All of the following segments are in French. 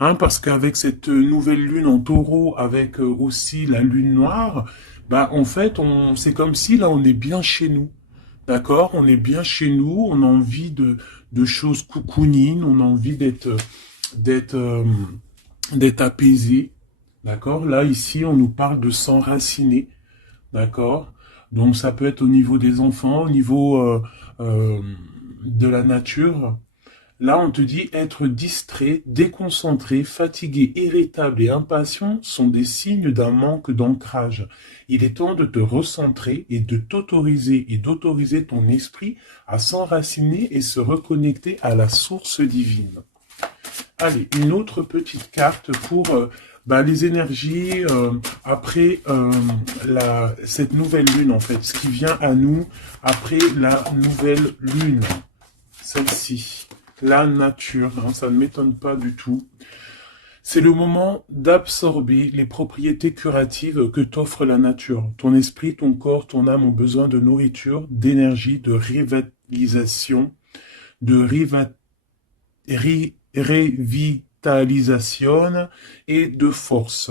Hein, parce qu'avec cette nouvelle lune en taureau, avec aussi la lune noire, bah en fait, c'est comme si là on est bien chez nous. D'accord? On est bien chez nous, on a envie de choses cocooning, on a envie d'être, euh, d'être apaisé. D'accord? Là, ici, on nous parle de s'enraciner. D'accord? Donc, ça peut être au niveau des enfants, au niveau euh, de la nature. Là, on te dit être distrait, déconcentré, fatigué, irritable et impatient sont des signes d'un manque d'ancrage. Il est temps de te recentrer et de t'autoriser et d'autoriser ton esprit à s'enraciner et se reconnecter à la source divine. Allez, une autre petite carte pour les énergies après cette nouvelle lune, en fait, ce qui vient à nous après la nouvelle lune, celle-ci. La nature, hein, ça ne m'étonne pas du tout. C'est le moment d'absorber les propriétés curatives que t'offre la nature. Ton esprit, ton corps, ton âme ont besoin de nourriture, d'énergie, de revitalisation, de revitalisation et de force.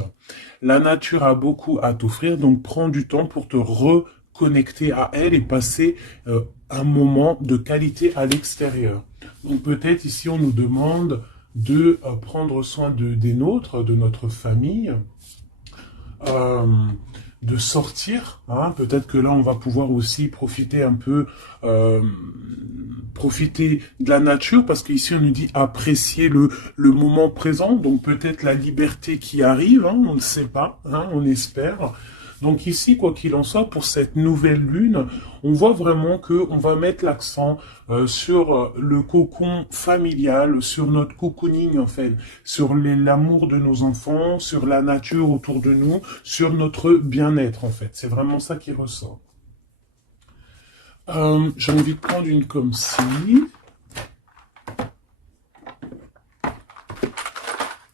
La nature a beaucoup à t'offrir, donc prends du temps pour te reconnecter à elle et passer un moment de qualité à l'extérieur. Donc peut-être ici on nous demande de prendre soin des nôtres, de notre famille, euh, de sortir. Hein. Peut-être que là, on va pouvoir aussi profiter un peu, profiter de la nature, parce qu'ici, on nous dit apprécier le moment présent. Donc peut-être la liberté qui arrive, hein, on ne sait pas, hein, on espère. Donc ici, quoi qu'il en soit, pour cette nouvelle lune, on voit vraiment que on va mettre l'accent sur le cocon familial, sur notre cocooning en fait, sur l'amour de nos enfants, sur la nature autour de nous, sur notre bien-être en fait. C'est vraiment ça qui ressort. J'ai envie de prendre une comme ci.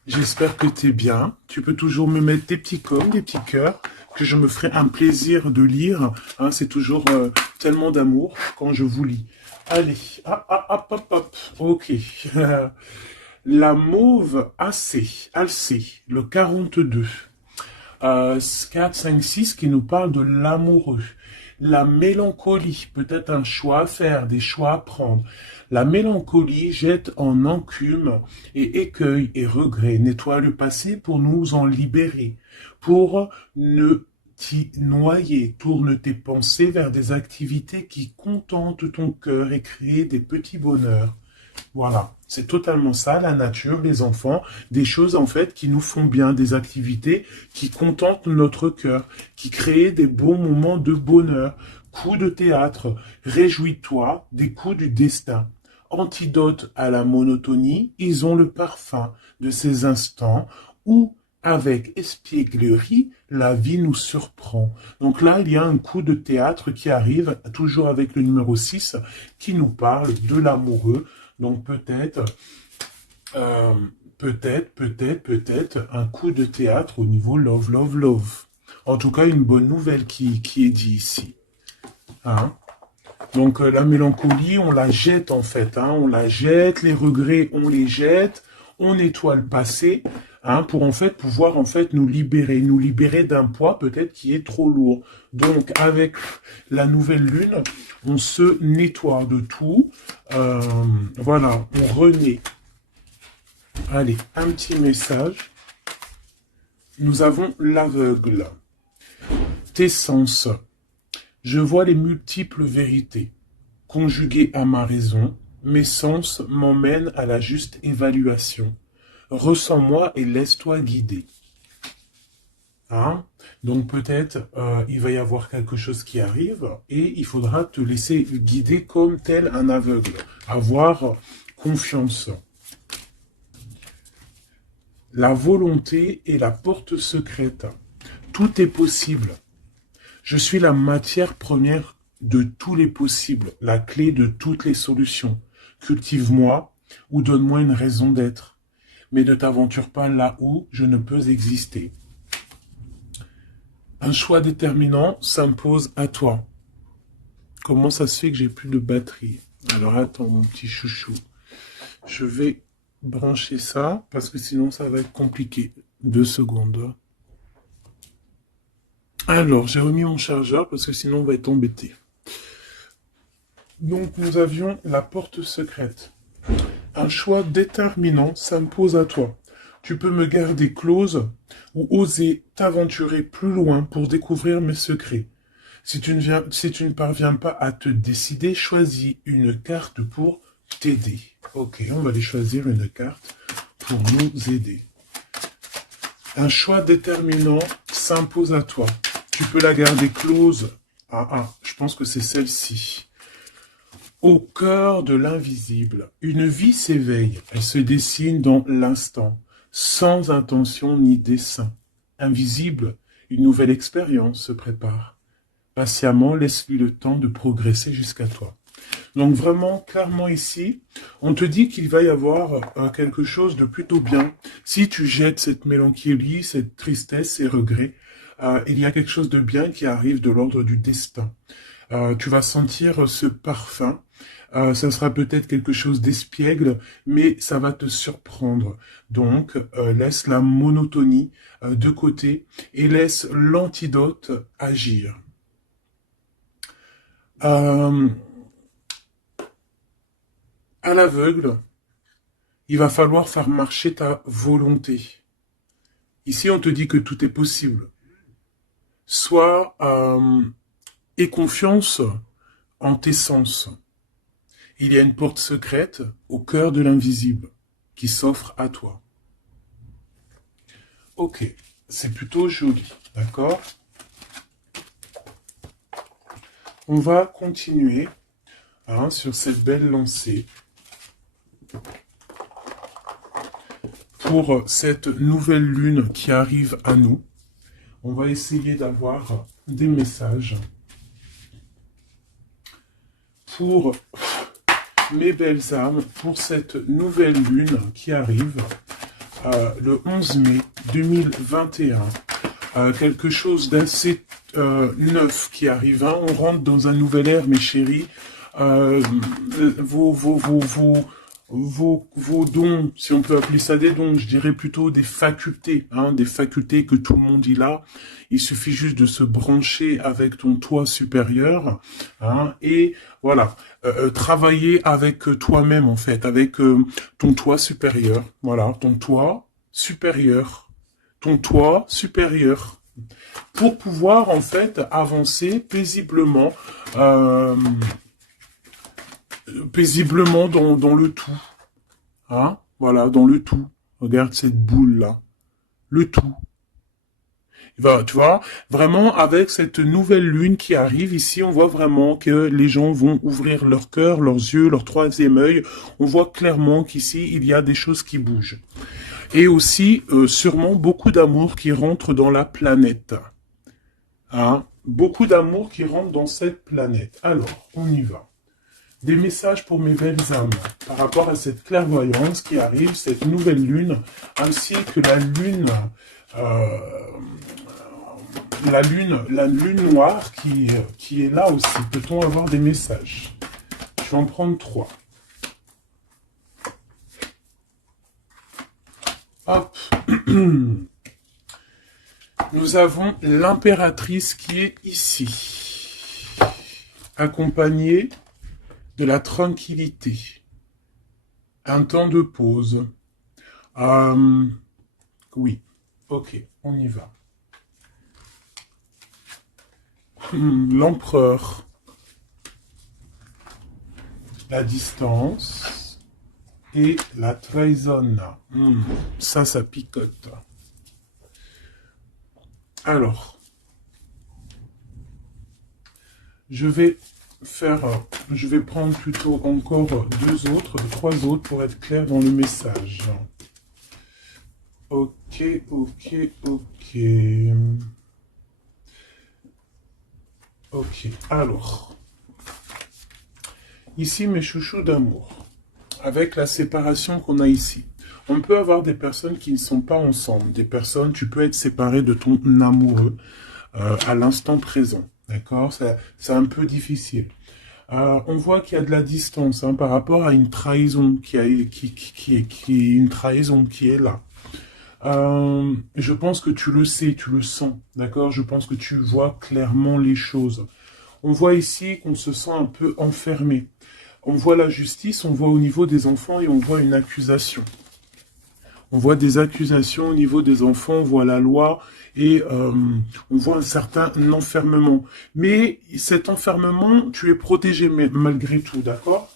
J'espère que tu es bien. Tu peux toujours me mettre des petits coms, des petits cœurs, que je me ferai un plaisir de lire. Hein, c'est toujours tellement d'amour quand je vous lis. Allez, hop. Ok. La mauve Alcée, le 42. 4, 5, 6 qui nous parle de l'amoureux. La mélancolie, peut-être un choix à faire, des choix à prendre. La mélancolie jette en encume et écueil et regret, nettoie le passé pour nous en libérer, pour ne t'y noyer, tourne tes pensées vers des activités qui contentent ton cœur et créent des petits bonheurs. Voilà, c'est totalement ça, la nature, les enfants, des choses en fait qui nous font bien, des activités qui contentent notre cœur, qui créent des bons moments de bonheur. Coups de théâtre, réjouis-toi des coups du destin. Antidote à la monotonie, ils ont le parfum de ces instants où, avec espièglerie, la vie nous surprend. Donc là, il y a un coup de théâtre qui arrive, toujours avec le numéro 6, qui nous parle de l'amoureux. Donc euh, peut-être un coup de théâtre au niveau love, love, love. En tout cas, une bonne nouvelle qui est dit ici. Hein. Donc la mélancolie, on la jette en fait. Hein. On la jette, les regrets, on les jette, on nettoie le passé. Hein, pour en fait pouvoir en fait nous libérer d'un poids peut-être qui est trop lourd. Donc avec la nouvelle lune, on se nettoie de tout. Euh, voilà, on renaît. Allez, un petit message. Nous avons l'aveugle. Tes sens. Je vois les multiples vérités. Conjuguées à ma raison, mes sens m'emmènent à la juste évaluation. Ressens-moi et laisse-toi guider. Hein? Donc peut-être il va y avoir quelque chose qui arrive et il faudra te laisser guider comme tel un aveugle. Avoir confiance. La volonté est la porte secrète. Tout est possible. Je suis la matière première de tous les possibles, la clé de toutes les solutions. Cultive-moi ou donne-moi une raison d'être. Mais ne t'aventure pas là où je ne peux exister. Un choix déterminant s'impose à toi. Comment ça se fait que j'ai plus de batterie? Alors attends mon petit chouchou. Je vais brancher ça, parce que sinon ça va être compliqué. 2 secondes. Alors, j'ai remis mon chargeur, parce que sinon on va être embêté. Donc, nous avions la porte secrète. Un choix déterminant s'impose à toi. Tu peux me garder close ou oser t'aventurer plus loin pour découvrir mes secrets. Si tu ne parviens pas à te décider, choisis une carte pour t'aider. Ok, on va aller choisir une carte pour nous aider. Un choix déterminant s'impose à toi. Tu peux la garder close. Je pense que c'est celle-ci. Au cœur de l'invisible, une vie s'éveille. Elle se dessine dans l'instant, sans intention ni dessein. Invisible, une nouvelle expérience se prépare. Patiemment, laisse-lui le temps de progresser jusqu'à toi. Donc vraiment, clairement ici, on te dit qu'il va y avoir quelque chose de plutôt bien. Si tu jettes cette mélancolie, cette tristesse, ces regrets, il y a quelque chose de bien qui arrive de l'ordre du destin. Tu vas sentir ce parfum. Ça sera peut-être quelque chose d'espiègle, mais ça va te surprendre. Donc, laisse la monotonie de côté et laisse l'antidote agir. À l'aveugle, il va falloir faire marcher ta volonté. Ici, on te dit que tout est possible. Sois aie confiance en tes sens. Il y a une porte secrète au cœur de l'invisible qui s'offre à toi. Ok, c'est plutôt joli, d'accord? On va continuer sur cette belle lancée pour cette nouvelle lune qui arrive à nous. On va essayer d'avoir des messages pour mes belles âmes, pour cette nouvelle lune qui arrive le 11 mai 2021. Quelque chose d'assez neuf qui arrive. On rentre dans un nouvel ère, mes chéris. Vos dons, si on peut appeler ça des dons, je dirais plutôt des facultés que tout le monde y a. Il suffit juste de se brancher avec ton toi supérieur, et voilà, travailler avec toi-même en fait, avec ton toi supérieur, voilà, ton toi supérieur, pour pouvoir en fait avancer paisiblement. Paisiblement dans le tout. Voilà, dans le tout. Regarde cette boule-là. Le tout. Tu vois, vraiment, avec cette nouvelle lune qui arrive ici, on voit vraiment que les gens vont ouvrir leur cœur, leurs yeux, leur troisième œil. On voit clairement qu'ici, il y a des choses qui bougent. Et aussi, sûrement, beaucoup d'amour qui rentre dans la planète. Beaucoup d'amour qui rentre dans cette planète. Alors, on y va. Des messages pour mes belles âmes par rapport à cette clairvoyance qui arrive, cette nouvelle lune, ainsi que la lune noire qui est là aussi. Peut-on avoir des messages? Je vais en prendre 3. Hop. Nous avons l'impératrice qui est ici, accompagnée de la tranquillité, un temps de pause. Oui, ok, on y va. L'empereur, la distance et la trahison. Ça picote. Alors, je vais prendre plutôt encore 3 autres pour être clair dans le message. Ok. Ok, alors. Ici, mes chouchous d'amour. Avec la séparation qu'on a ici. On peut avoir des personnes qui ne sont pas ensemble. Des personnes, tu peux être séparé de ton amoureux à l'instant présent. D'accord? C'est un peu difficile. On voit qu'il y a de la distance hein, par rapport à une trahison qui est une trahison qui est là. Je pense que tu le sais, tu le sens, d'accord? Je pense que tu vois clairement les choses. On voit ici qu'on se sent un peu enfermé. On voit la justice, on voit au niveau des enfants et on voit une accusation. On voit des accusations au niveau des enfants, on voit la loi et on voit un certain enfermement. Mais cet enfermement, tu es protégé malgré tout, d'accord?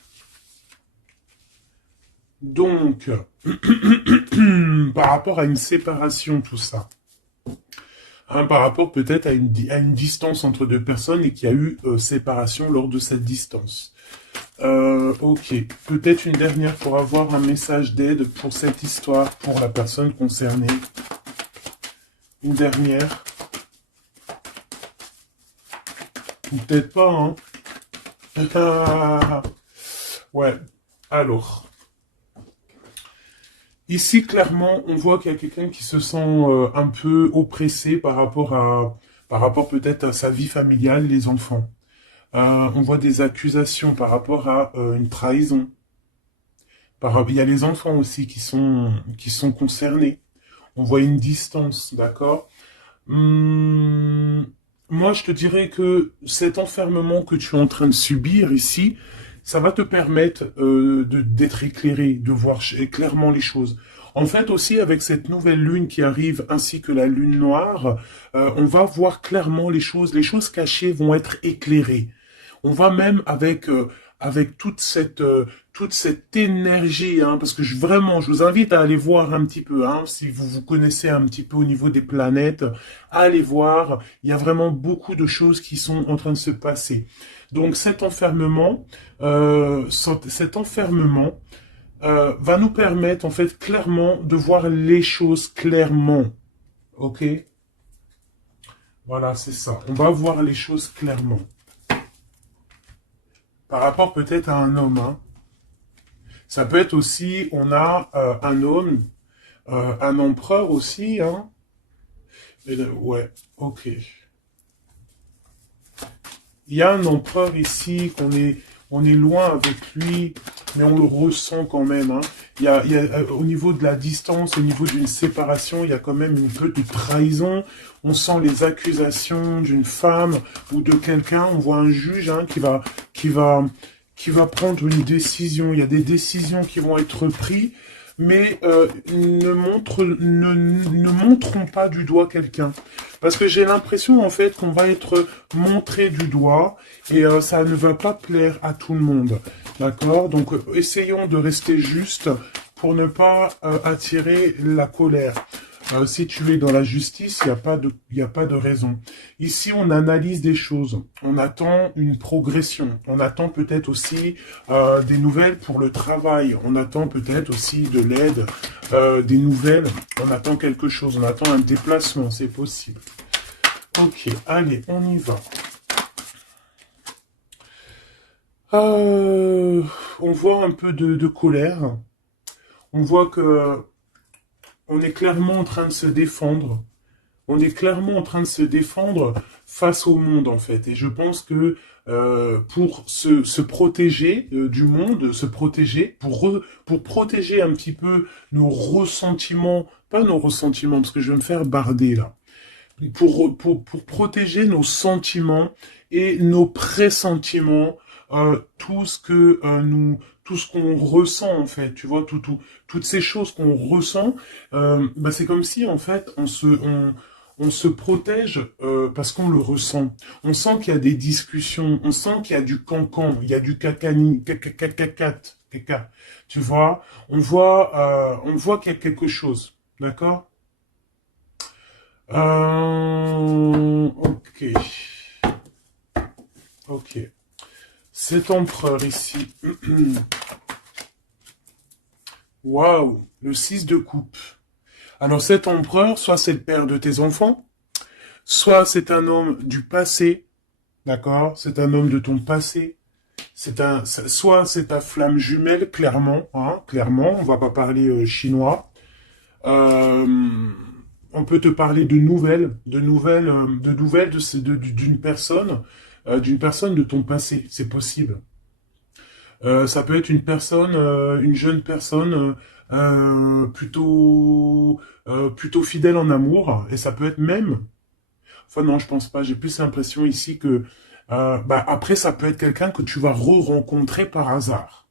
Donc, par rapport à une séparation, tout ça. Hein, par rapport peut-être à une distance entre deux personnes et qu'il y a eu séparation lors de cette distance. Ok, peut-être une dernière pour avoir un message d'aide pour cette histoire, pour la personne concernée. Une dernière. Ou peut-être pas, hein. Ouais, alors. Ici, clairement, on voit qu'il y a quelqu'un qui se sent un peu oppressé par rapport peut-être à sa vie familiale, les enfants. On voit des accusations par rapport à une trahison. Il y a les enfants aussi qui sont concernés. On voit une distance, d'accord? Moi, je te dirais que cet enfermement que tu es en train de subir ici, ça va te permettre d'être éclairé, de voir clairement les choses. En fait, aussi, avec cette nouvelle lune qui arrive, ainsi que la lune noire, on va voir clairement les choses cachées vont être éclairées. On va même avec toute cette énergie, hein, parce que vraiment, je vous invite à aller voir un petit peu, hein, si vous vous connaissez un petit peu au niveau des planètes, allez voir, il y a vraiment beaucoup de choses qui sont en train de se passer. Donc cet enfermement va nous permettre en fait clairement de voir les choses clairement, ok? Voilà, c'est ça. On va voir les choses clairement. Par rapport peut-être à un homme, hein. Ça peut être aussi, on a un homme, un empereur aussi, hein. Ouais, ok. Il y a un empereur ici on est loin avec lui, mais on le ressent quand même, hein. Il y a, au niveau de la distance, au niveau d'une séparation, il y a quand même une peu de trahison. On sent les accusations d'une femme ou de quelqu'un. On voit un juge hein, qui va prendre une décision. Il y a des décisions qui vont être prises, mais ne montrons pas du doigt quelqu'un. Parce que j'ai l'impression en fait qu'on va être montré du doigt et ça ne va pas plaire à tout le monde. D'accord? Donc essayons de rester juste pour ne pas attirer la colère. Si tu es dans la justice, il y a pas de raison. Ici, on analyse des choses. On attend une progression. On attend peut-être aussi des nouvelles pour le travail. On attend peut-être aussi de l'aide, des nouvelles. On attend quelque chose. On attend un déplacement. C'est possible. Ok, allez, on y va. On voit un peu de colère. On voit que on est clairement en train de se défendre. On est clairement en train de se défendre face au monde, en fait. Et je pense que pour se protéger du monde, se protéger, pour protéger un petit peu nos ressentiments, pas nos ressentiments, parce que je vais me faire barder là, pour protéger nos sentiments et nos pressentiments, tout ce que tout ce qu'on ressent en fait, tu vois, toutes ces choses qu'on ressent, bah, c'est comme si en fait on se protège parce qu'on le ressent. On sent qu'il y a des discussions, on sent qu'il y a du cancan, il y a du cacani, caca, tu vois. On voit qu'il y a quelque chose, d'accord? Ok. Ok. Cet empereur ici. Waouh, le 6 de coupe. Alors cet empereur, soit c'est le père de tes enfants, soit c'est un homme du passé, d'accord? C'est un homme de ton passé. Soit c'est ta flamme jumelle, clairement, hein, clairement. On va pas parler chinois. Euh, on peut te parler de nouvelles d'une personne, d'une personne de ton passé, c'est possible. Ça peut être une personne, une jeune personne plutôt fidèle en amour, et ça peut être même. Enfin non, je pense pas. J'ai plus l'impression ici que après ça peut être quelqu'un que tu vas re-rencontrer par hasard.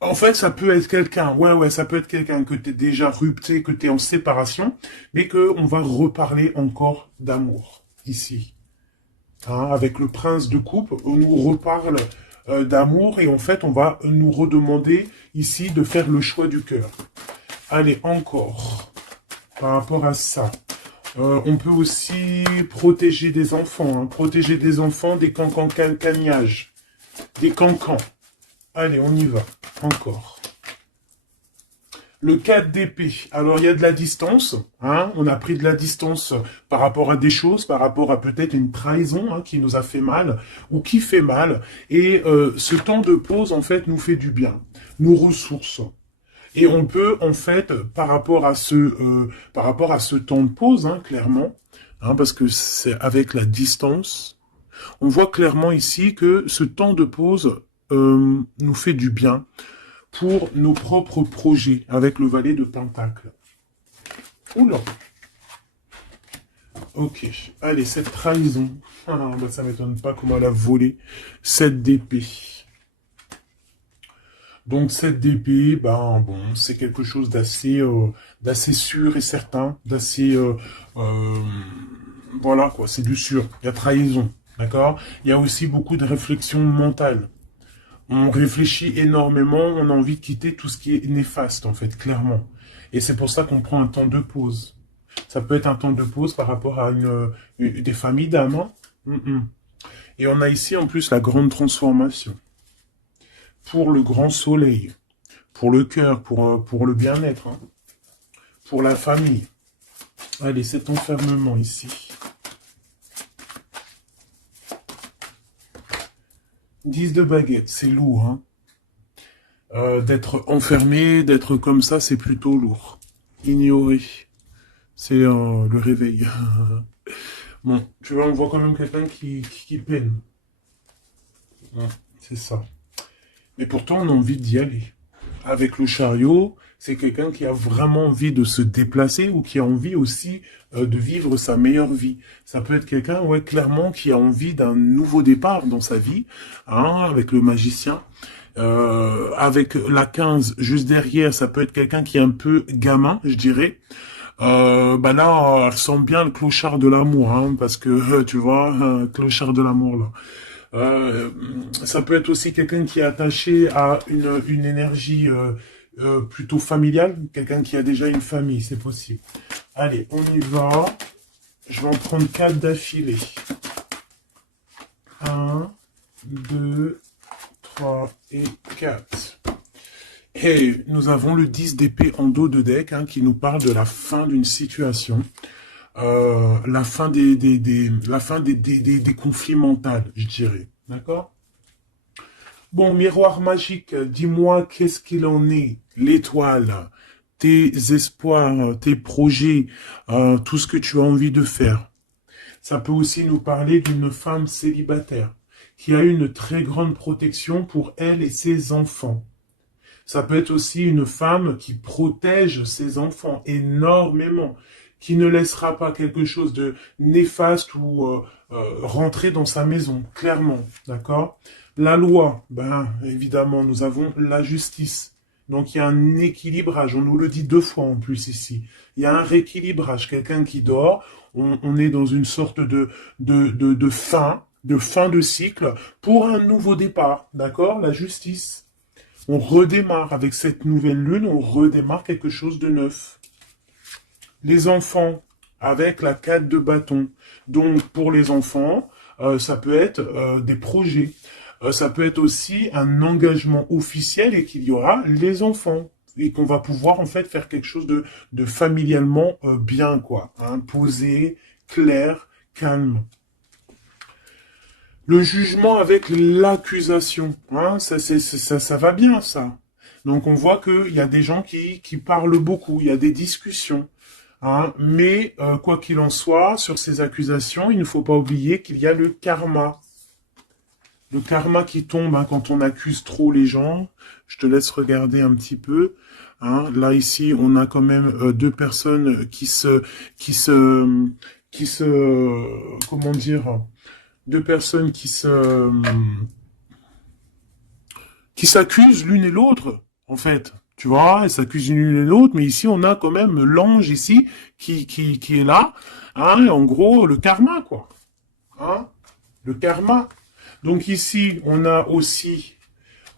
En fait, ça peut être quelqu'un, ouais, ça peut être quelqu'un que t'es déjà rupté, que t'es en séparation, mais que on va reparler encore d'amour ici. Hein, avec le prince de coupe, on nous reparle d'amour et en fait, on va nous redemander ici de faire le choix du cœur. Allez, encore, par rapport à ça. On peut aussi protéger des enfants, hein, protéger des enfants des cancans-cagnages, des cancans. Allez, on y va, encore. Le 4 d'épée. Alors, il y a de la distance. Hein, on a pris de la distance par rapport à des choses, par rapport à peut-être une trahison hein, qui nous a fait mal ou qui fait mal. Et ce temps de pause, en fait, nous fait du bien, nous ressource. Et on peut, en fait, par rapport à ce temps de pause, hein, clairement, hein, parce que c'est avec la distance, on voit clairement ici que ce temps de pause nous fait du bien pour nos propres projets avec le valet de Pentacle. Oula. Ok. Allez, cette trahison. Ah, bah, ça m'étonne pas comment elle a volé. 7 d'épée. Donc 7 d'épée, ben bon, c'est quelque chose d'assez sûr et certain, voilà quoi, c'est du sûr. Il y a trahison, d'accord. Il y a aussi beaucoup de réflexion mentale. On réfléchit énormément, on a envie de quitter tout ce qui est néfaste, en fait, clairement. Et c'est pour ça qu'on prend un temps de pause. Ça peut être un temps de pause par rapport à des familles d'âmes. Hein. Et on a ici, en plus, la grande transformation. Pour le grand soleil, pour le cœur, pour le bien-être, hein. Pour la famille. Allez, cet enfermement ici. 10 de baguette, c'est lourd, hein. D'être enfermé, d'être comme ça, c'est plutôt lourd. Ignoré. C'est le réveil. Bon, tu vois, on voit quand même quelqu'un qui peine. Ouais, c'est ça. Mais pourtant, on a envie d'y aller. Avec le chariot, c'est quelqu'un qui a vraiment envie de se déplacer ou qui a envie aussi de vivre sa meilleure vie. Ça peut être quelqu'un, ouais, clairement, qui a envie d'un nouveau départ dans sa vie, hein, avec le magicien. Avec la 15 juste derrière, ça peut être quelqu'un qui est un peu gamin, je dirais. Bah là, elle sent bien le clochard de l'amour, hein, parce que tu vois, clochard de l'amour là. Ça peut être aussi quelqu'un qui est attaché à une énergie plutôt familiale, quelqu'un qui a déjà une famille, c'est possible. Allez, on y va. Je vais en prendre 4 d'affilée. 1, 2, 3 et 4. Et nous avons le 10 d'épée en dos de deck hein, qui nous parle de la fin d'une situation. La fin des conflits mentaux, je dirais. D'accord? Bon, miroir magique, dis-moi qu'est-ce qu'il en est, l'étoile, tes espoirs, tes projets, tout ce que tu as envie de faire. Ça peut aussi nous parler d'une femme célibataire qui a une très grande protection pour elle et ses enfants. Ça peut être aussi une femme qui protège ses enfants énormément, qui ne laissera pas quelque chose de néfaste ou rentrer dans sa maison, clairement, d'accord? La loi, ben évidemment, nous avons la justice. Donc il y a un équilibrage, on nous le dit 2 fois en plus ici. Il y a un rééquilibrage, quelqu'un qui dort, on est dans une sorte de fin de cycle pour un nouveau départ, d'accord? La justice. On redémarre avec cette nouvelle lune, on redémarre quelque chose de neuf. Les enfants, avec la 4 de bâton. Donc, pour les enfants, ça peut être des projets. Ça peut être aussi un engagement officiel et qu'il y aura les enfants. Et qu'on va pouvoir, en fait, faire quelque chose de familialement bien, quoi. Hein, posé, clair, calme. Le jugement avec l'accusation, hein, ça va bien, ça. Donc on voit qu'il y a des gens qui parlent beaucoup, il y a des discussions. Hein. Mais quoi qu'il en soit, sur ces accusations, il ne faut pas oublier qu'il y a le karma. Le karma qui tombe hein, quand on accuse trop les gens. Je te laisse regarder un petit peu. Hein. Là, ici, on a quand même deux personnes comment dire, deux personnes qui s'accusent l'une et l'autre, en fait. Tu vois, elles s'accusent l'une et l'autre, mais ici, on a quand même l'ange ici qui est là. Hein, et en gros, le karma, quoi. Hein, le karma. Donc ici, on a aussi...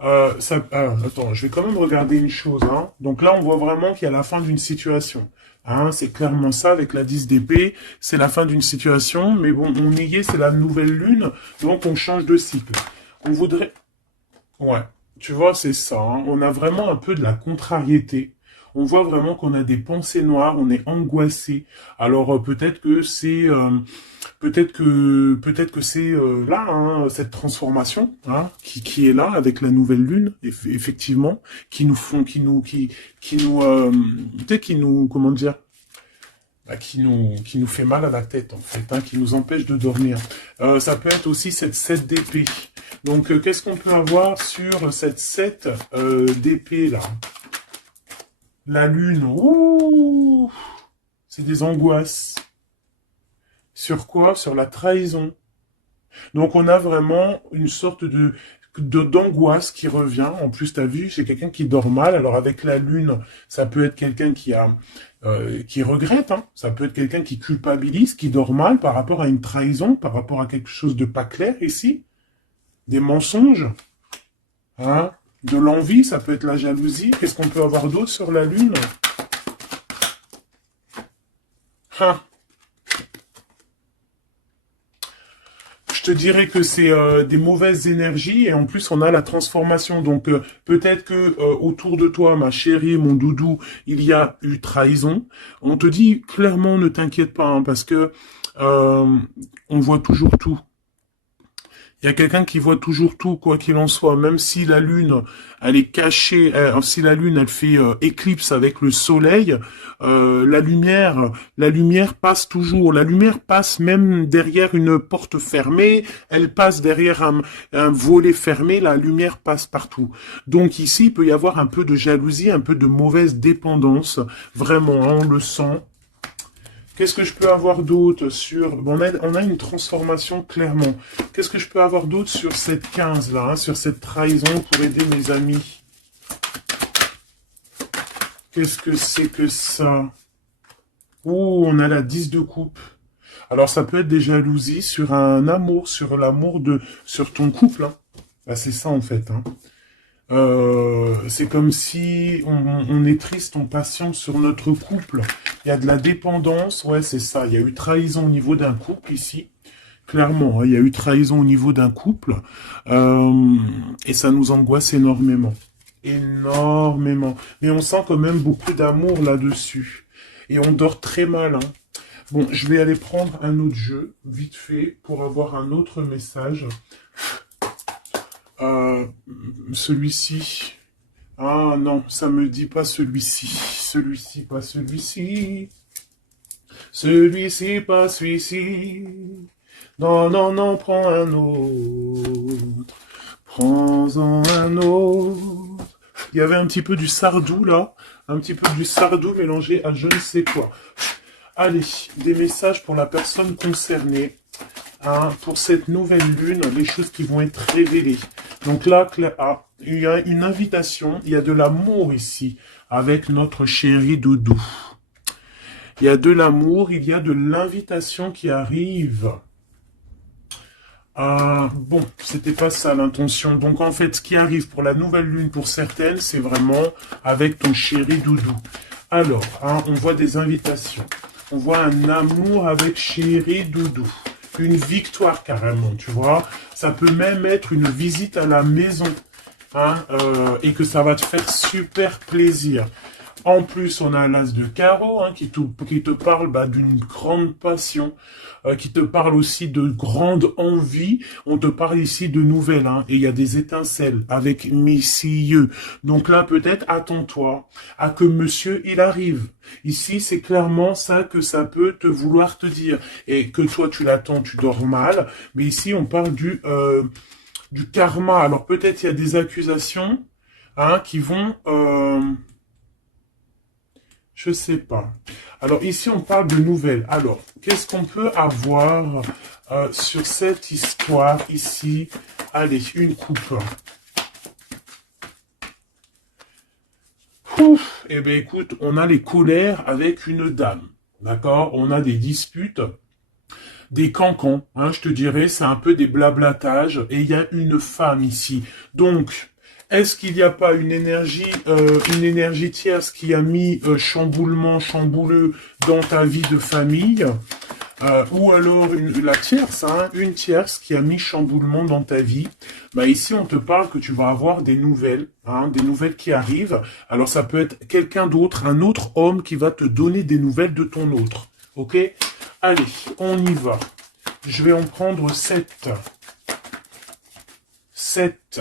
attends, je vais quand même regarder une chose. Hein. Donc là, on voit vraiment qu'il y a la fin d'une situation. Hein, c'est clairement ça, avec la 10 d'épée. C'est la fin d'une situation, mais bon, on y est, c'est la nouvelle lune, donc on change de cycle. On voudrait... Ouais, tu vois, c'est ça. Hein. On a vraiment un peu de la contrariété. On voit vraiment qu'on a des pensées noires, on est angoissé. Alors peut-être que c'est peut-être que c'est là hein, cette transformation hein, qui est là avec la nouvelle lune effectivement qui nous font peut-être qui nous comment dire bah, qui nous fait mal à la tête en fait hein, qui nous empêche de dormir. Ça peut être aussi cette 7 d'épée. Donc qu'est-ce qu'on peut avoir sur cette 7 d'épée là? La lune, ouh, c'est des angoisses. Sur quoi? Sur la trahison. Donc on a vraiment une sorte d'angoisse qui revient. En plus, tu as vu, c'est quelqu'un qui dort mal. Alors avec la lune, ça peut être quelqu'un qui regrette. Hein. Ça peut être quelqu'un qui culpabilise, qui dort mal par rapport à une trahison, par rapport à quelque chose de pas clair ici. Des mensonges. Hein. De l'envie, ça peut être la jalousie. Qu'est-ce qu'on peut avoir d'autre sur la lune? Hein. Je te dirais que c'est des mauvaises énergies et en plus on a la transformation. Donc peut-être que autour de toi, ma chérie, mon doudou, il y a eu trahison. On te dit clairement ne t'inquiète pas hein, parce que on voit toujours tout. Il y a quelqu'un qui voit toujours tout, quoi qu'il en soit, même si la lune, elle est cachée, si la lune, elle fait éclipse avec le soleil, la lumière passe toujours. La lumière passe même derrière une porte fermée, elle passe derrière un volet fermé, la lumière passe partout. Donc ici, il peut y avoir un peu de jalousie, un peu de mauvaise dépendance, vraiment, hein, on le sent. Qu'est-ce que je peux avoir d'autre sur... Bon, on a une transformation clairement. Qu'est-ce que je peux avoir d'autre sur cette 15 là, hein, sur cette trahison pour aider mes amis? Qu'est-ce que c'est que ça? Oh, on a la 10 de coupe. Alors ça peut être des jalousies sur un amour, sur ton couple. Hein. Bah, c'est ça en fait. Hein. C'est comme si on est triste, on patiente sur notre couple. Il y a de la dépendance, ouais c'est ça. Il y a eu trahison au niveau d'un couple ici. Clairement, hein, il y a eu trahison au niveau d'un couple. Et ça nous angoisse énormément. Énormément. Mais on sent quand même beaucoup d'amour là-dessus. Et on dort très mal. Hein. Bon, je vais aller prendre un autre jeu, vite fait, pour avoir un autre message. Celui-ci. Ah non, ça me dit pas celui-ci. Celui-ci, pas celui-ci. Celui-ci, pas celui-ci. Non, non, non, prends un autre. Prends-en un autre. Il y avait un petit peu du sardou là. Un petit peu du sardou mélangé à je ne sais quoi. Allez, des messages pour la personne concernée. Hein, pour cette nouvelle lune, les choses qui vont être révélées. Donc là, il y a une invitation, il y a de l'amour ici, avec notre chéri doudou. Il y a de l'amour, il y a de l'invitation qui arrive. Bon, c'était pas ça l'intention. Donc en fait, ce qui arrive pour la nouvelle lune, pour certaines, c'est vraiment avec ton chéri doudou. Alors, hein, on voit des invitations. On voit un amour avec chéri doudou. Une victoire carrément, tu vois. Ça peut même être une visite à la maison. Hein, et que ça va te faire super plaisir. En plus, on a l'as de carreau hein, qui te parle d'une grande passion, qui te parle aussi de grande envie. On te parle ici de nouvelles, hein, et il y a des étincelles avec messieurs. Donc là, peut-être, attends-toi à que monsieur, il arrive. Ici, c'est clairement ça que ça peut te vouloir te dire. Et que toi, tu l'attends, tu dors mal. Mais ici, on parle du karma. Alors peut-être il y a des accusations hein, qui vont... je sais pas. Alors ici, on parle de nouvelles. Alors, qu'est-ce qu'on peut avoir sur cette histoire ici? Allez, une coupe. Ouf, eh bien écoute, on a les colères avec une dame. D'accord? On a des disputes, des cancans, hein, je te dirais, c'est un peu des blablatages, et il y a une femme ici. Donc, est-ce qu'il n'y a pas une énergie tierce qui a mis chambouleux dans ta vie de famille, ou alors la tierce, hein, une tierce qui a mis chamboulement dans ta vie. Bah ici, on te parle que tu vas avoir des nouvelles, hein, des nouvelles qui arrivent. Alors ça peut être quelqu'un d'autre, un autre homme qui va te donner des nouvelles de ton autre. Ok? Allez, on y va. Je vais en prendre 7. 7.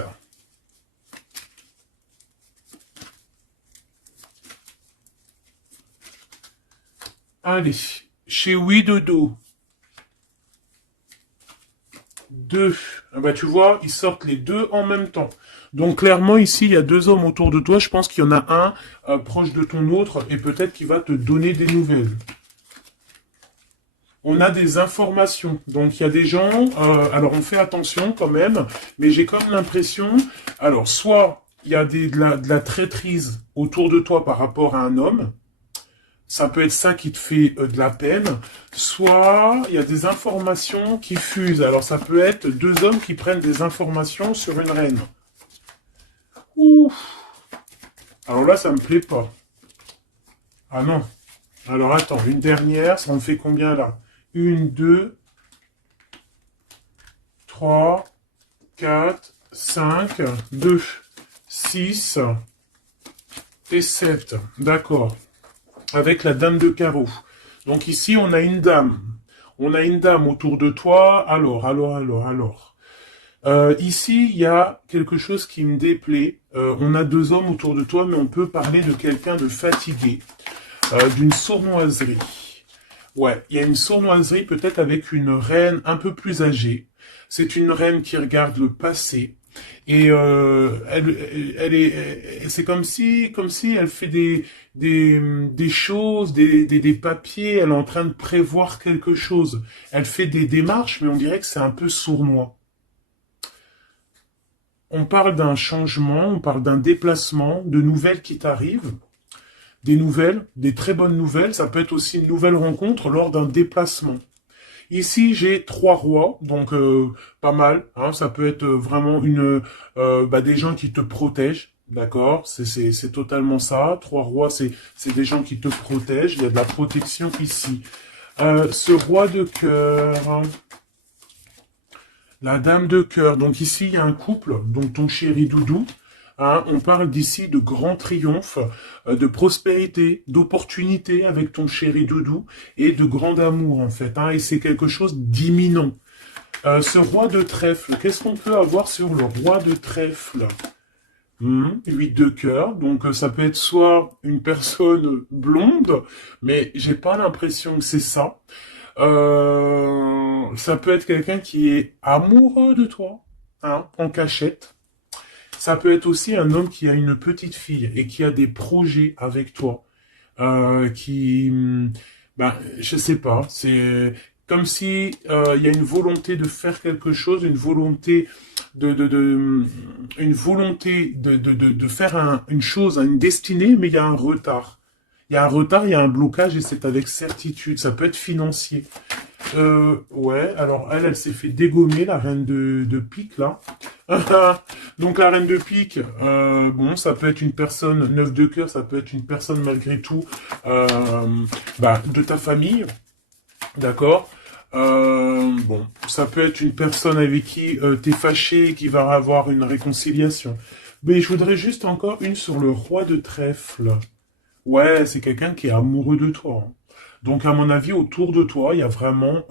Allez, chez Oui Dodo. 2. Ah bah tu vois, ils sortent les deux en même temps. Donc clairement ici, il y a deux hommes autour de toi. Je pense qu'il y en a un proche de ton autre et peut-être qu'il va te donner des nouvelles. On a des informations. Donc il y a des gens, alors on fait attention quand même, mais j'ai comme l'impression, alors soit il y a de la traîtrise autour de toi par rapport à un homme, ça peut être ça qui te fait de la peine, soit il y a des informations qui fusent. Alors ça peut être deux hommes qui prennent des informations sur une reine. Ouf. Alors là, ça me plaît pas. Ah non. Alors attends, une dernière, ça en fait combien là? 1, 2, 3, 4, 5, 2, 6 et 7. D'accord. Avec la dame de carreau. Donc ici, on a une dame. On a une dame autour de toi. Alors. Ici, il y a quelque chose qui me déplaît. On a deux hommes autour de toi, mais on peut parler de quelqu'un de fatigué, d'une sournoiserie. Ouais, il y a une sournoiserie peut-être avec une reine un peu plus âgée. C'est une reine qui regarde le passé. Et c'est comme si elle fait des choses, des papiers, elle est en train de prévoir quelque chose. Elle fait des démarches, mais on dirait que c'est un peu sournois. On parle d'un changement, on parle d'un déplacement, de nouvelles qui t'arrivent, des nouvelles, des très bonnes nouvelles. Ça peut être aussi une nouvelle rencontre lors d'un déplacement. Ici, j'ai 3 rois, donc pas mal. Hein, ça peut être vraiment des gens qui te protègent, d'accord? C'est totalement ça. 3 rois, c'est des gens qui te protègent. Il y a de la protection ici. Ce roi de cœur, hein, la dame de cœur. Donc ici, il y a un couple, donc ton chéri Doudou. Hein, on parle d'ici de grand triomphe, de prospérité, d'opportunité avec ton chéri Doudou et de grand amour en fait. Hein, et c'est quelque chose d'imminent. Ce roi de trèfle, qu'est-ce qu'on peut avoir sur le roi de trèfle? 8 de cœur, donc ça peut être soit une personne blonde, mais j'ai pas l'impression que c'est ça. Ça peut être quelqu'un qui est amoureux de toi, hein, en cachette. Ça peut être aussi un homme qui a une petite fille et qui a des projets avec toi, je sais pas, c'est comme si il y a une volonté de faire quelque chose, une volonté de faire une chose, une destinée, mais il y a un retard. Il y a un retard, il y a un blocage et c'est avec certitude. Ça peut être financier. Ouais, alors elle s'est fait dégommer, la reine de pique, là. Donc la reine de pique, bon, ça peut être une personne, 9 de cœur, ça peut être une personne malgré tout de ta famille, d'accord. Bon, ça peut être une personne avec qui t'es fâché et qui va avoir une réconciliation. Mais je voudrais juste encore une sur le roi de trèfle. Ouais, c'est quelqu'un qui est amoureux de toi, hein. Donc, à mon avis, autour de toi, il y a vraiment,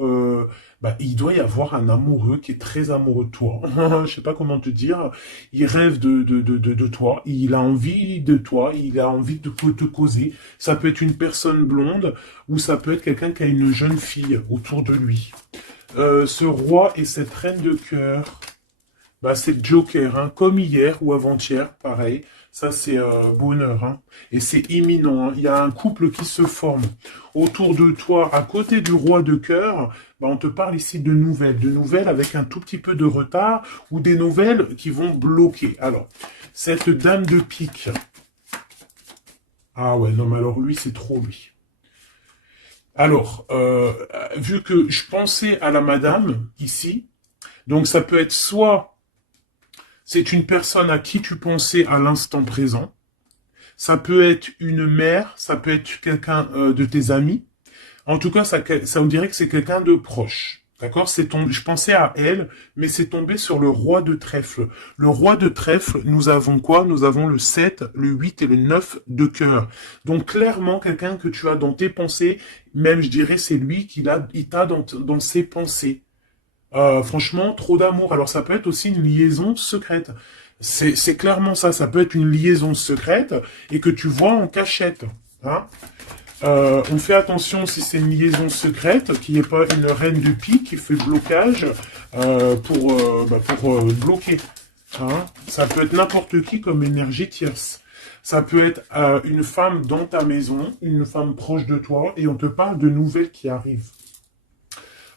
il doit y avoir un amoureux qui est très amoureux de toi. Je sais pas comment te dire. Il rêve de toi. Il a envie de toi. Il a envie de te causer. Ça peut être une personne blonde ou ça peut être quelqu'un qui a une jeune fille autour de lui. Ce roi et cette reine de cœur, bah, c'est Joker, hein, comme hier ou avant-hier, pareil. Ça, c'est bonheur, hein. Et c'est imminent, hein. Il y a un couple qui se forme autour de toi, à côté du roi de cœur. Bah, on te parle ici de nouvelles avec un tout petit peu de retard ou des nouvelles qui vont bloquer. Alors, cette dame de pique. Ah ouais, non, mais alors lui, c'est trop lui. Alors, vu que je pensais à la madame ici, donc ça peut être soit c'est une personne à qui tu pensais à l'instant présent. Ça peut être une mère, ça peut être quelqu'un de tes amis. En tout cas, ça on dirait que c'est quelqu'un de proche. D'accord? Je pensais à elle, mais c'est tombé sur le roi de trèfle. Le roi de trèfle, nous avons quoi? Nous avons le 7, le 8 et le 9 de cœur. Donc, clairement, quelqu'un que tu as dans tes pensées, même, je dirais, c'est lui il t'a dans ses pensées. Franchement, trop d'amour. Alors ça peut être aussi une liaison secrète. C'est clairement ça. Ça peut être une liaison secrète et que tu vois en cachette. Hein. On fait attention si c'est une liaison secrète, qu'il n'y ait pas une reine de pique qui fait blocage pour bloquer. Hein. Ça peut être n'importe qui comme énergie tierce. Ça peut être une femme dans ta maison, une femme proche de toi, et on te parle de nouvelles qui arrivent.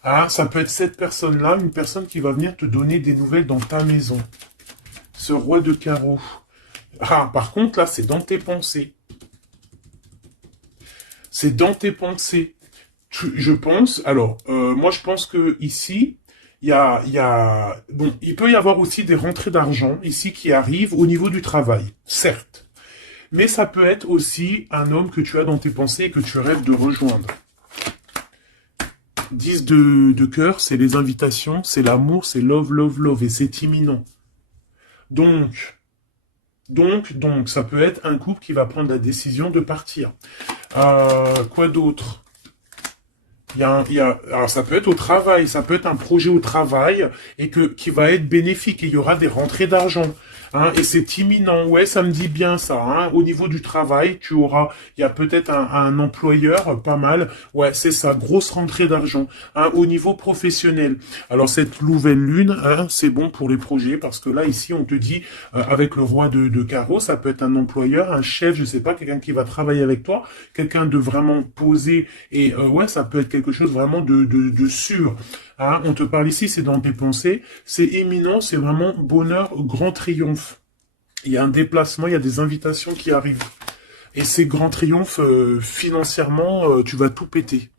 Ah, ça peut être cette personne-là, une personne qui va venir te donner des nouvelles dans ta maison. Ce roi de carreau. Ah, par contre, là, c'est dans tes pensées. C'est dans tes pensées. Je pense, alors, moi, je pense que ici, bon, il peut y avoir aussi des rentrées d'argent ici qui arrivent au niveau du travail, certes. Mais ça peut être aussi un homme que tu as dans tes pensées et que tu rêves de rejoindre. 10 de cœur, c'est les invitations, c'est l'amour, c'est love, love, love, et c'est imminent. Donc, ça peut être un couple qui va prendre la décision de partir. Quoi d'autre? Alors ça peut être au travail, ça peut être un projet au travail et qui va être bénéfique et il y aura des rentrées d'argent. Hein, et c'est imminent, ouais, ça me dit bien ça. Hein. Au niveau du travail, il y a peut-être un employeur, pas mal. Ouais, c'est ça, grosse rentrée d'argent. Hein, au niveau professionnel. Alors cette nouvelle lune, hein, c'est bon pour les projets parce que là ici on te dit avec le roi de carreau, ça peut être un employeur, un chef, je sais pas, quelqu'un qui va travailler avec toi, quelqu'un de vraiment posé et ouais, ça peut être quelque chose vraiment de sûr. Hein, on te parle ici, c'est dans tes pensées, c'est éminent, c'est vraiment bonheur, grand triomphe. Il y a un déplacement, il y a des invitations qui arrivent. Et ces grands triomphes, financièrement, tu vas tout péter.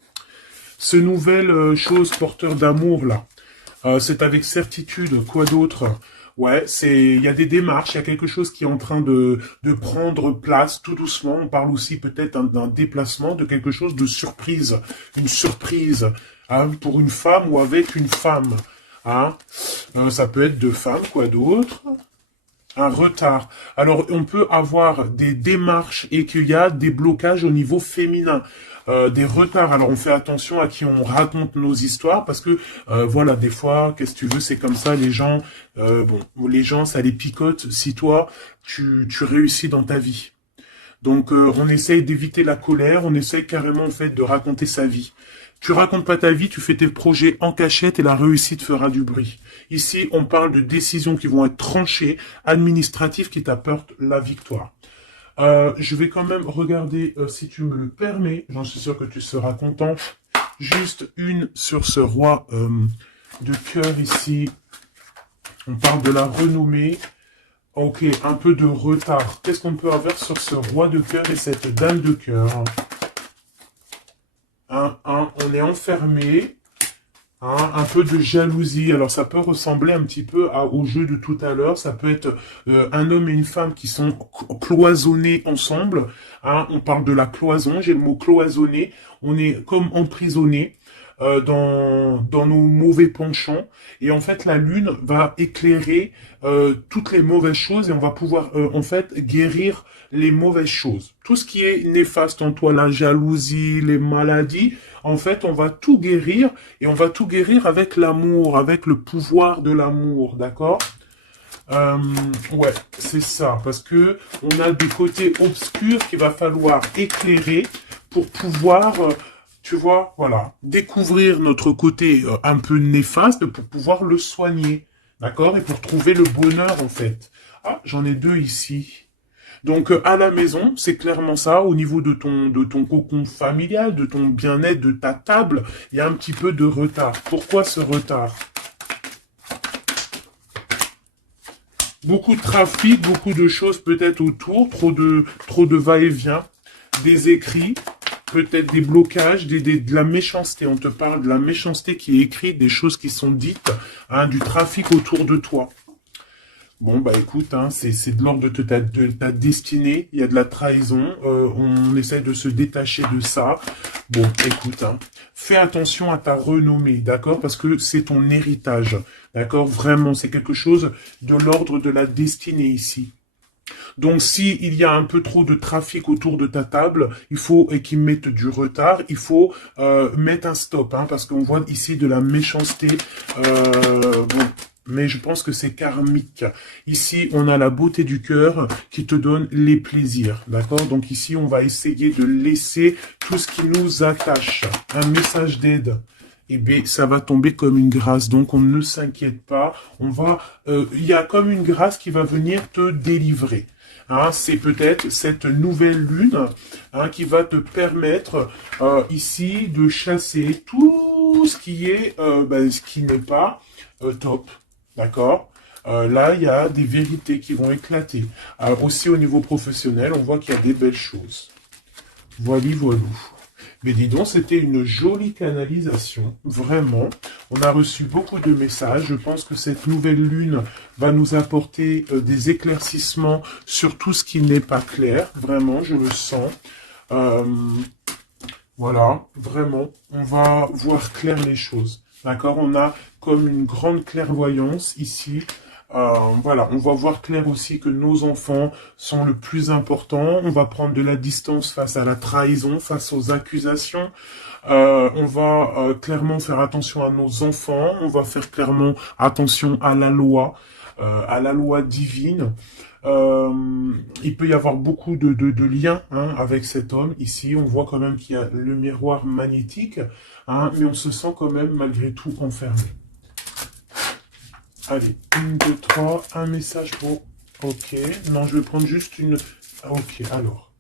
Ce nouvelle chose porteur d'amour, là, c'est avec certitude, quoi d'autre? Ouais, il y a des démarches, il y a quelque chose qui est en train de prendre place tout doucement. On parle aussi peut-être d'un déplacement, de quelque chose de surprise, une surprise, hein, pour une femme ou avec une femme. Hein. Ça peut être deux femmes, quoi d'autre? Un retard. Alors, on peut avoir des démarches et qu'il y a des blocages au niveau féminin, des retards. Alors, on fait attention à qui on raconte nos histoires parce que, voilà, des fois, qu'est-ce que tu veux, c'est comme ça, les gens, les gens, ça les picote si toi, tu réussis dans ta vie. Donc, on essaye d'éviter la colère, on essaye carrément, en fait, de raconter sa vie. Tu racontes pas ta vie, tu fais tes projets en cachette et la réussite fera du bruit. Ici, on parle de décisions qui vont être tranchées, administratives qui t'apportent la victoire. Je vais quand même regarder, si tu me le permets, j'en suis sûr que tu seras content, juste une sur ce roi de cœur ici. On parle de la renommée. Ok, un peu de retard. Qu'est-ce qu'on peut avoir sur ce roi de cœur et cette dame de cœur? On est enfermé, hein, un peu de jalousie. Alors ça peut ressembler un petit peu au jeu de tout à l'heure. Ça peut être un homme et une femme qui sont cloisonnés ensemble. Hein, on parle de la cloison, j'ai le mot cloisonné. On est comme emprisonné. dans nos mauvais penchants. Et en fait, la lune va éclairer toutes les mauvaises choses et on va pouvoir en fait guérir les mauvaises choses. Tout ce qui est néfaste en toi, la jalousie, les maladies, en fait, on va tout guérir et on va tout guérir avec l'amour, avec le pouvoir de l'amour, d'accord? euh, ouais, c'est ça, parce que on a des côtés obscurs qu'il va falloir éclairer pour pouvoir, tu vois, voilà, découvrir notre côté un peu néfaste pour pouvoir le soigner, d'accord? Et pour trouver le bonheur, en fait. Ah, j'en ai deux ici. Donc à la maison, c'est clairement ça. Au niveau de ton cocon familial, de ton bien-être, de ta table, il y a un petit peu de retard. Pourquoi ce retard? Beaucoup de trafic, beaucoup de choses peut-être autour, trop de va-et-vient, des écrits, peut-être des blocages, de la méchanceté. On te parle de la méchanceté qui est écrite, des choses qui sont dites, hein, du trafic autour de toi. Bon, bah écoute, hein, c'est de l'ordre de ta destinée, il y a de la trahison, on essaie de se détacher de ça. Bon, écoute, hein, fais attention à ta renommée, d'accord? Parce que c'est ton héritage, d'accord? Vraiment, c'est quelque chose de l'ordre de la destinée ici. Donc, si il y a un peu trop de trafic autour de ta table, il faut et qu'ils mettent du retard, il faut mettre un stop, hein, parce qu'on voit ici de la méchanceté. Bon, mais je pense que c'est karmique. Ici, on a la beauté du cœur qui te donne les plaisirs, d'accord? Donc ici, on va essayer de laisser tout ce qui nous attache. Un message d'aide. Eh bien, ça va tomber comme une grâce. Donc, on ne s'inquiète pas. Il y a comme une grâce qui va venir te délivrer. Hein, c'est peut-être cette nouvelle lune, hein, qui va te permettre ici de chasser tout ce qui est, ce qui n'est pas top. D'accord? Là, il y a des vérités qui vont éclater. Alors, aussi au niveau professionnel, on voit qu'il y a des belles choses. Voilà, voilou. Mais dis donc, c'était une jolie canalisation, vraiment. On a reçu beaucoup de messages. Je pense que cette nouvelle lune va nous apporter des éclaircissements sur tout ce qui n'est pas clair. Vraiment, je le sens. Voilà, vraiment, on va voir clair les choses. D'accord? On a comme une grande clairvoyance ici. Voilà, on va voir clair aussi que nos enfants sont le plus important. On va prendre de la distance face à la trahison, face aux accusations. On va clairement faire attention à nos enfants. On va faire clairement attention à la loi divine. Il peut y avoir beaucoup de liens, hein, avec cet homme. Ici, on voit quand même qu'il y a le miroir magnétique, hein, mais on se sent quand même malgré tout enfermé. Allez, 1, 2, 3, un message pour... Ok, non, je vais prendre juste une... Ok, alors.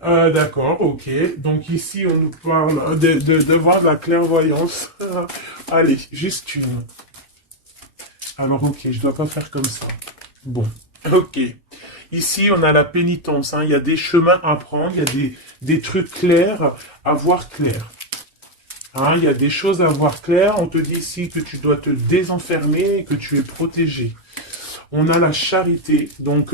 D'accord, ok. Donc ici, on nous parle de voir de la clairvoyance. Allez, juste une. Alors, ok, je dois pas faire comme ça. Bon, ok. Ici, on a la pénitence, hein. Il y a des chemins à prendre, il y a des trucs clairs à voir clair. Hein, il y a des choses à voir clair. On te dit ici que tu dois te désenfermer et que tu es protégé. On a la charité. Donc,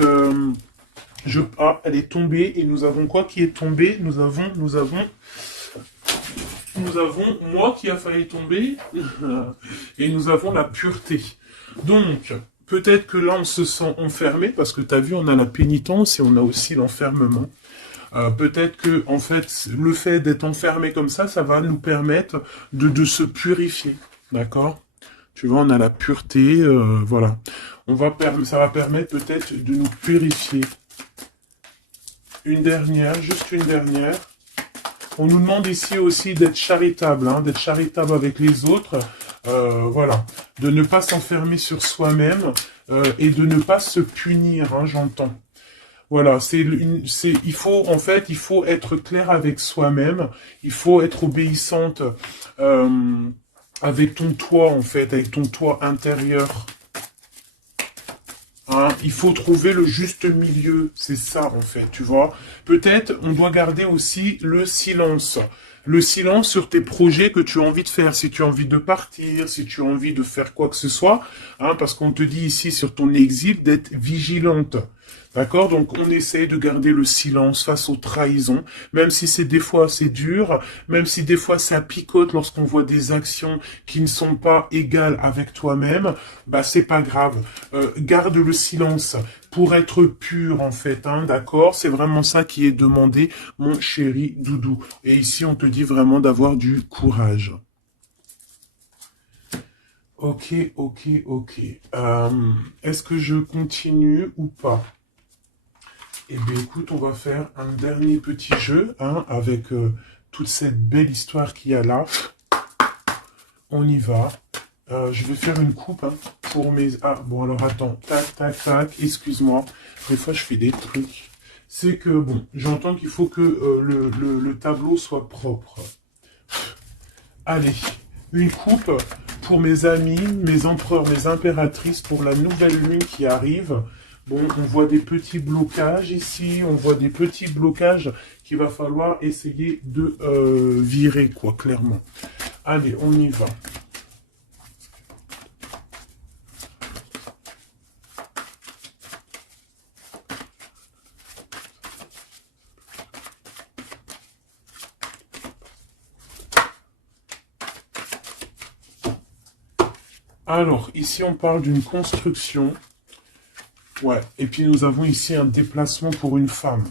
elle est tombée. Et nous avons quoi qui est tombé? Nous avons moi qui a failli tomber. Et nous avons la pureté. Donc, peut-être que là, on se sent enfermé. Parce que tu as vu, on a la pénitence et on a aussi l'enfermement. Peut-être que, en fait, le fait d'être enfermé comme ça va nous permettre de se purifier, d'accord? Tu vois, on a la pureté, voilà. Ça va permettre peut-être de nous purifier. Une dernière, juste une dernière. On nous demande ici aussi d'être charitable, hein, d'être charitable avec les autres, voilà. De ne pas s'enfermer sur soi-même et de ne pas se punir, hein, j'entends. Voilà, il faut être clair avec soi-même, il faut être obéissante avec ton toit, en fait, avec ton toit intérieur. Hein, il faut trouver le juste milieu, c'est ça, en fait, tu vois. Peut-être, on doit garder aussi le silence. Le silence sur tes projets que tu as envie de faire, si tu as envie de partir, si tu as envie de faire quoi que ce soit, hein, parce qu'on te dit ici sur ton exil d'être vigilante. D'accord? Donc, on essaye de garder le silence face aux trahisons, même si c'est des fois c'est dur, même si des fois ça picote lorsqu'on voit des actions qui ne sont pas égales avec toi-même, bah, c'est pas grave. Garde le silence pour être pur, en fait, hein, d'accord? C'est vraiment ça qui est demandé, mon chéri doudou. Et ici, on te dit vraiment d'avoir du courage. Ok, ok, ok. Est-ce que je continue ou pas? Eh bien, écoute, on va faire un dernier petit jeu, hein, avec toute cette belle histoire qu'il y a là. On y va. Je vais faire une coupe, hein, pour mes... Ah, bon, alors attends. Tac, tac, tac. Excuse-moi. Des fois, je fais des trucs. C'est que, bon, j'entends qu'il faut que le tableau soit propre. Allez, une coupe pour mes amis, mes empereurs, mes impératrices, pour la nouvelle lune qui arrive. Bon, on voit des petits blocages ici, on voit des petits blocages qu'il va falloir essayer de virer, quoi, clairement. Allez, on y va. Alors, ici, on parle d'une construction. Ouais, et puis nous avons ici un déplacement pour une femme,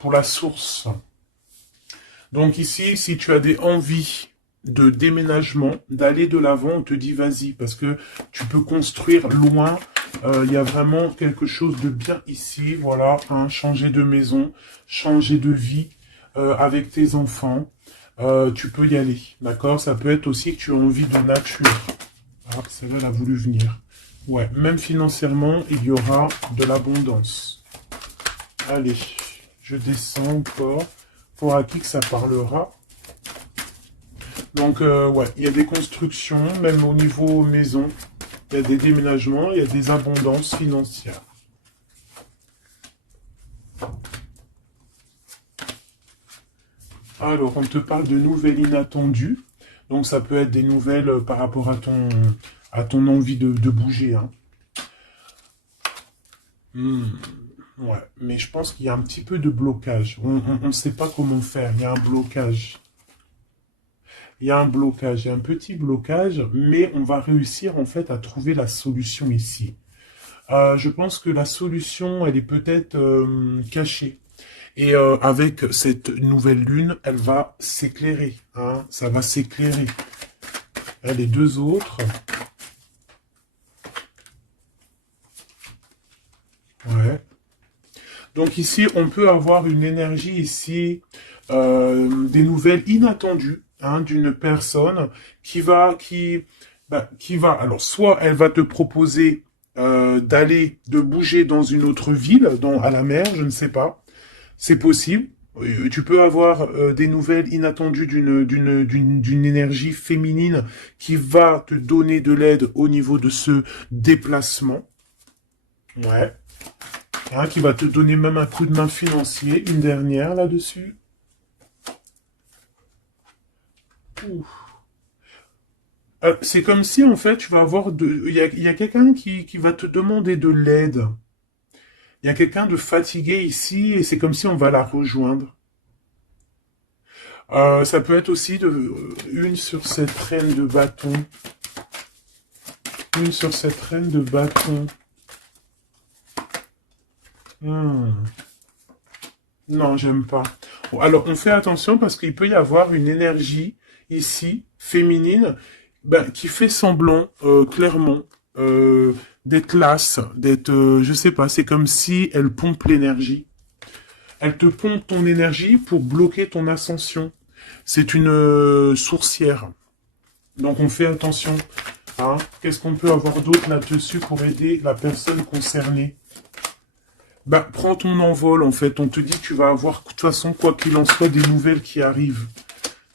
pour la source. Donc ici, si tu as des envies de déménagement, d'aller de l'avant, on te dit vas-y, parce que tu peux construire loin. Il y a vraiment quelque chose de bien ici, voilà, hein, changer de maison, changer de vie avec tes enfants. Tu peux y aller, d'accord? Ça peut être aussi que tu as envie de nature. Ah, celle-là, elle a voulu venir. Ouais, même financièrement, il y aura de l'abondance. Allez, je descends encore. Pour à qui que ça parlera. Donc, ouais, il y a des constructions, même au niveau maison. Il y a des déménagements, il y a des abondances financières. Alors, on te parle de nouvelles inattendues. Donc, ça peut être des nouvelles par rapport à ton envie de bouger. Hein. Ouais, mais je pense qu'il y a un petit peu de blocage. On ne sait pas comment faire. Il y a un blocage. Il y a un blocage, il y a un petit blocage, mais on va réussir en fait à trouver la solution ici. Je pense que la solution, elle est peut-être cachée. Et avec cette nouvelle lune, elle va s'éclairer. Hein, ça va s'éclairer. Les deux autres. Ouais. Donc ici, on peut avoir une énergie ici, des nouvelles inattendues, hein, d'une personne qui va, alors soit elle va te proposer de bouger dans une autre ville, à la mer, je ne sais pas, c'est possible. Tu peux avoir des nouvelles inattendues d'une énergie féminine qui va te donner de l'aide au niveau de ce déplacement. Ouais. Hein, qui va te donner même un coup de main financier, une dernière là-dessus. C'est comme si, en fait, tu vas avoir il y a quelqu'un qui va te demander de l'aide. Il y a quelqu'un de fatigué ici, et c'est comme si on va la rejoindre. Ça peut être aussi une sur cette reine de bâton. Une sur cette reine de bâton. Non, j'aime pas. Bon, alors, on fait attention parce qu'il peut y avoir une énergie ici, féminine, qui fait semblant, clairement, d'être lasse, d'être, je sais pas, c'est comme si elle pompe l'énergie. Elle te pompe ton énergie pour bloquer ton ascension. C'est une sourcière. Donc, on fait attention. Hein. Qu'est-ce qu'on peut avoir d'autre là-dessus pour aider la personne concernée? Prends ton envol, en fait. On te dit que tu vas avoir, de toute façon, quoi qu'il en soit, des nouvelles qui arrivent.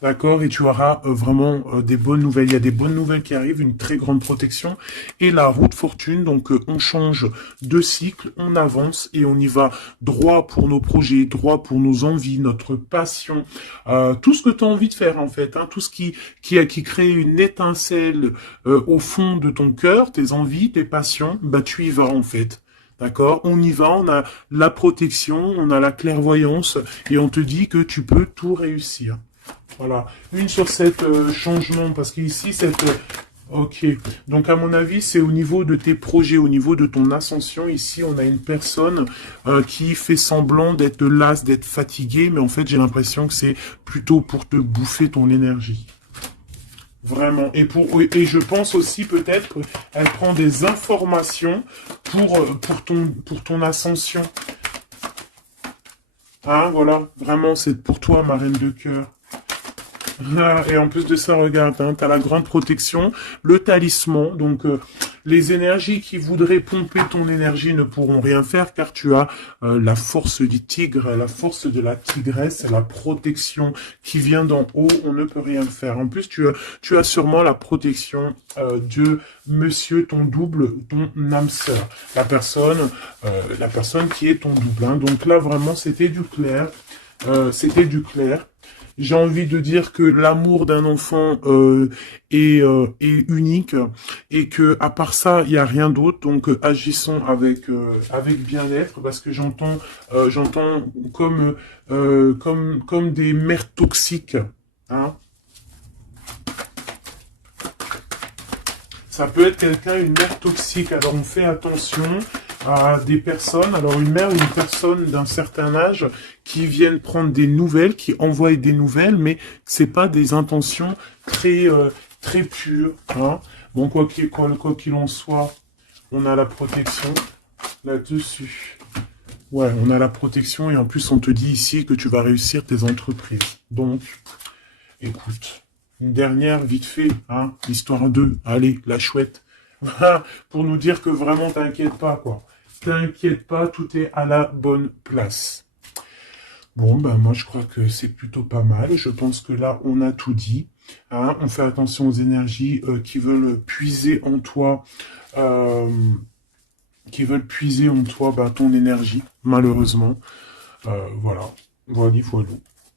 D'accord? Et tu auras vraiment des bonnes nouvelles. Il y a des bonnes nouvelles qui arrivent, une très grande protection. Et la route fortune, donc on change de cycle, on avance et on y va droit pour nos projets, droit pour nos envies, notre passion. Tout ce que tu as envie de faire, en fait. Hein, tout ce qui crée une étincelle au fond de ton cœur, tes envies, tes passions, tu y vas, en fait. D'accord? On y va, on a la protection, on a la clairvoyance, et on te dit que tu peux tout réussir. Voilà. Une sur cette changement, parce qu'ici, cette... Ok. Donc, à mon avis, c'est au niveau de tes projets, au niveau de ton ascension. Ici, on a une personne qui fait semblant d'être lasse, d'être fatiguée, mais en fait, j'ai l'impression que c'est plutôt pour te bouffer ton énergie. Vraiment. Et je pense aussi peut-être qu'elle prend des informations pour ton ascension. Hein, voilà. Vraiment, c'est pour toi, ma reine de cœur. Ah, et en plus de ça, regarde, hein, tu as la grande protection, le talisman. Donc, les énergies qui voudraient pomper ton énergie ne pourront rien faire car tu as la force du tigre, la force de la tigresse, la protection qui vient d'en haut. On ne peut rien faire. En plus, tu as sûrement la protection de monsieur, ton double, ton âme sœur. La personne qui est ton double. Hein. Donc là, vraiment, c'était du clair. C'était du clair. J'ai envie de dire que l'amour d'un enfant est unique et que à part ça, il n'y a rien d'autre. Donc agissons avec bien-être parce que j'entends comme des mères toxiques. Hein. Ça peut être quelqu'un, une mère toxique. Alors on fait attention à des personnes, alors une mère ou une personne d'un certain âge qui viennent prendre des nouvelles, qui envoient des nouvelles, mais c'est pas des intentions très pures. Hein. Bon, quoi qu'il en soit, on a la protection là-dessus. Ouais, on a la protection et en plus on te dit ici que tu vas réussir tes entreprises. Donc, écoute, une dernière vite fait, hein, histoire 2, allez, la chouette. Pour nous dire que vraiment t'inquiète pas, quoi. T'inquiète pas, tout est à la bonne place. Bon, ben moi je crois que c'est plutôt pas mal. Je pense que là, on a tout dit. Hein. On fait attention aux énergies qui veulent puiser en toi, ton énergie, malheureusement. Voilà, voilà.